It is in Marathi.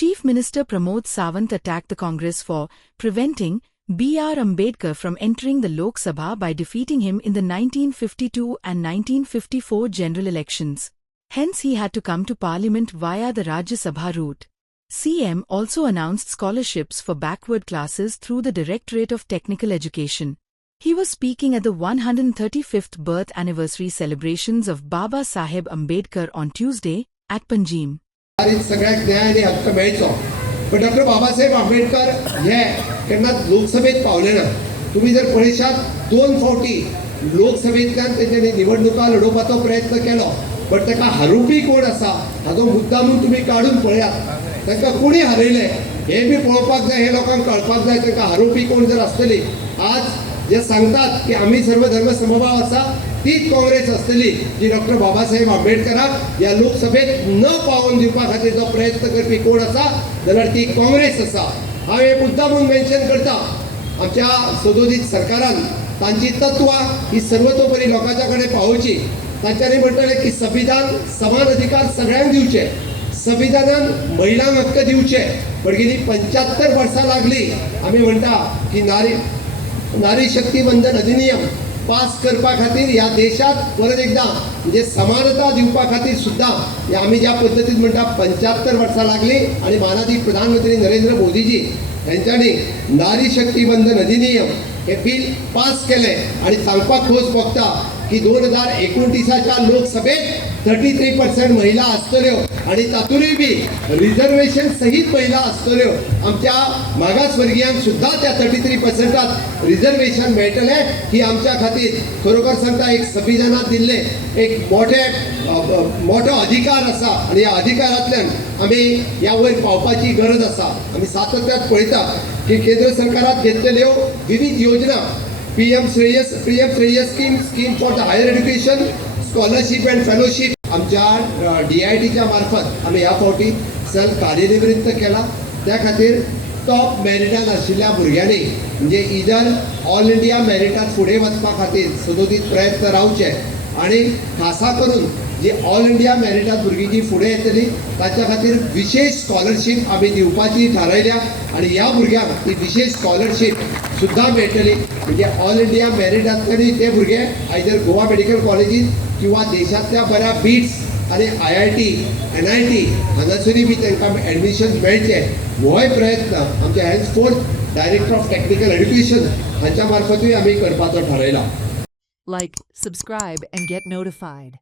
Chief Minister Pramod Sawant attacked the Congress for preventing B.R. Ambedkar from entering the Lok Sabha by defeating him in the 1952 and 1954 general elections. Hence he had to come to Parliament via the Rajya Sabha route. CM also announced scholarships for backward classes through the Directorate of Technical Education. He was speaking at the 135th birth anniversary celebrations of Baba Saheb Ambedkar on Tuesday at Panjim. सगळ्याक न्याय आणि हक्क मेळचो पण डॉक्टर बाबासाहेब आंबेडकर हे केन्ना लोकसभेत पावले ना. तुम्ही जर पळयशात 2 फावटी लोकसभेंतल्यान तेंच्यांनी निवडणुका लडोवपाचो प्रयत्न केलो पण ताका हारोवपी कोण आसा हाचो मुद्दामून तुम्ही काढून पळयात. तांकां कोणी हारयले हे बी पळोवपाक जाय, हे लोकांक कळपाक जाय तांकां हारोवपी कोण जर आसतली. आज जे सांगतात की आम्ही सर्व धर्म समभाव असा तीच काँग्रेस असतली जी डॉक्टर बाबासाहेब आंबेडकराक या लोकसभेत न पावोवन दिवपा खातीरचो प्रयत्न करपी कोण आसा जाल्यार ती काँग्रेस आसा. हांव हे मुद्दामून मेन्शन करता. आमच्या सदोदीत सरकारान तांची तत्वां ही सर्वतोपरी लोकांच्या कडेन पावोवची. तांच्यांनी म्हणटले की संविधान समान अधिकार सगळ्यांक दिवचे, संविधानान महिलांक हक्क दिवचे. पण गेली 75 वर्सां लागली आमी म्हणटा की नारी शक्ती वंदन अधिनियम पास करपा खातीर ह्या देशात परत एकदा म्हणजे समानता दिवपा खातीर सुद्धा आम्ही ज्या पद्धतीत म्हणटा 75 वर्सां लागली आणि माननीय प्रधानमंत्री नरेंद्र मोदीजी यांच्यानी नारी शक्ती वंदन अधिनियम हे बिल पास केले आणि सांगपाक खोस भोगता की 2029च्या लोकसभेत 33% महिला आसतल्यो आणि तातूंतय बी रिजर्वेशन सहित महिला आसतल्यो. आमच्या मागासवर्गीयांक सुद्धा त्या 33%ात रिजर्वेशन मेळटले ही आमच्या खातीर खरोखर सांगता एक संविधानात दिल्ले एक मोठो अधिकार आसा आणि ह्या अधिकारांतल्यान आमी ह्या वयर पावपाची गरज आसा. आमी सातत्यान पळयता की केंद्र सरकारान घेतलेल्यो विविध योजना PM Shreyas scheme for the higher education scholarship and fellowship आमच्या DITच्या मार्फत आम्ही ह्या फावटी कार्यनिवृत्त केला. त्या खातीर टॉप मेरिटान आशिल्ल्या भुरग्यांनी म्हणजे इधर ऑल इंडिया मेरिटात फुडें वचपा खातीर सदोदीत प्रयत्न रावचे आणि खासा करून जी ऑल इंडिया मेरिटात भुरगीं जी फुडें येतली ताच्या खातीर विशेष स्कॉलरशिप आमी दिवपाची थारायल्या आणि ह्या भुरग्यांक ती विशेष स्कॉलरशिप सुद्धा मेळटली. म्हणजे ऑल इंडिया मेरिटांतल्यानूय ते भुरगे आयदर गोवा मेडिकल कॉलेजीत किंवा देशांतल्या बऱ्या बीट्स आणि IIT NIT हांगासरूय बी तांकां एडमिशन मेळचे होय प्रयत्न आमच्या हेन्सफोर्थ डायरेक्टर ऑफ टेक्निकल एड्युकेशन हांच्या मार्फतूय आमी करपाचो थारायला. Like, subscribe and get notified.